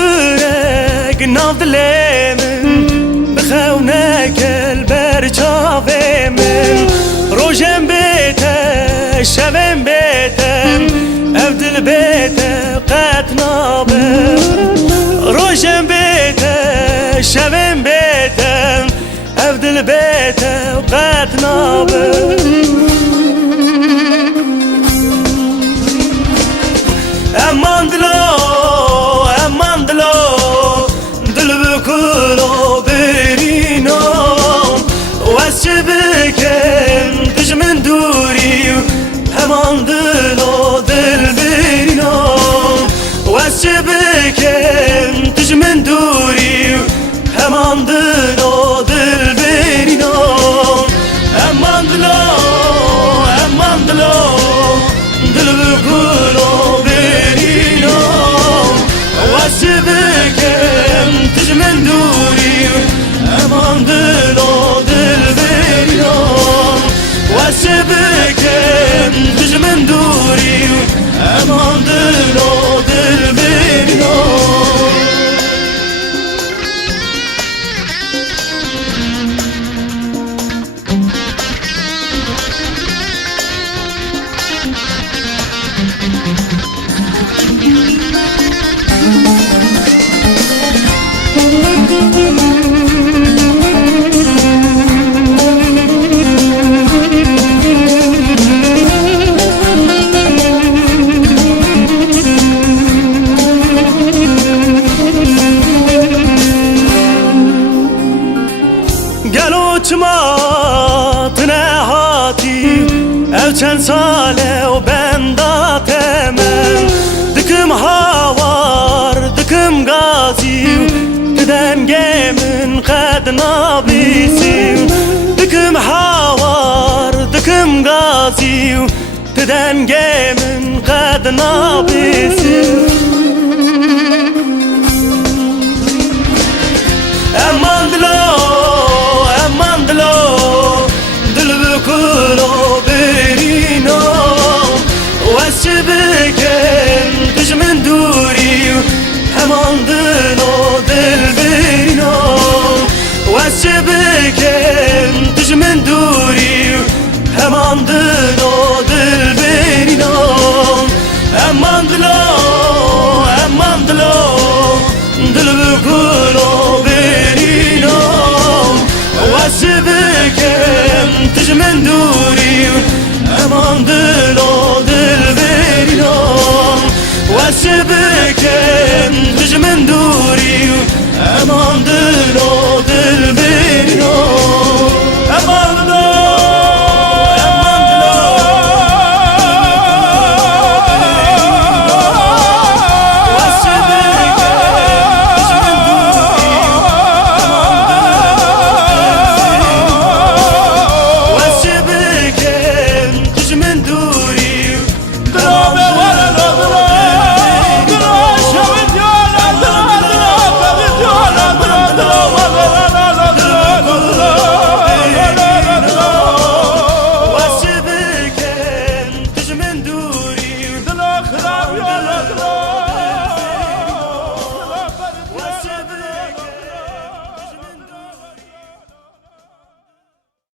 برگ ناو دل من بخونه کل بر چاوه من روشم بیته شبم بیتم او دل بیته قد نابه روشم بیته شبم بیتم او دل بیته قد نابه امان دلو دل بکلو برینو واسه بکن دشمن دوری امان دلو دل برینو واسه بکن دشمن دوری امان دلو دل برینو امان دلو دل بکلو بکم دشمن دوری امان دلو دل برینم واسه بکم دشمن دوری امان دلو دل برینم ما تنهاتی او چند ساله و بندات من دکم هاوار دکم غازی تدنگ من قد نابیسی دکم هاوار دکم غازی تدنگ من قد نابیسی امان دل بکلو برینو واسه بکن دشمن دوری امان دلو دل برینو واسه بکن دشمن دوری امان دلو دل برینو امان دلو دل بکلو برینو واسه بکن دشمن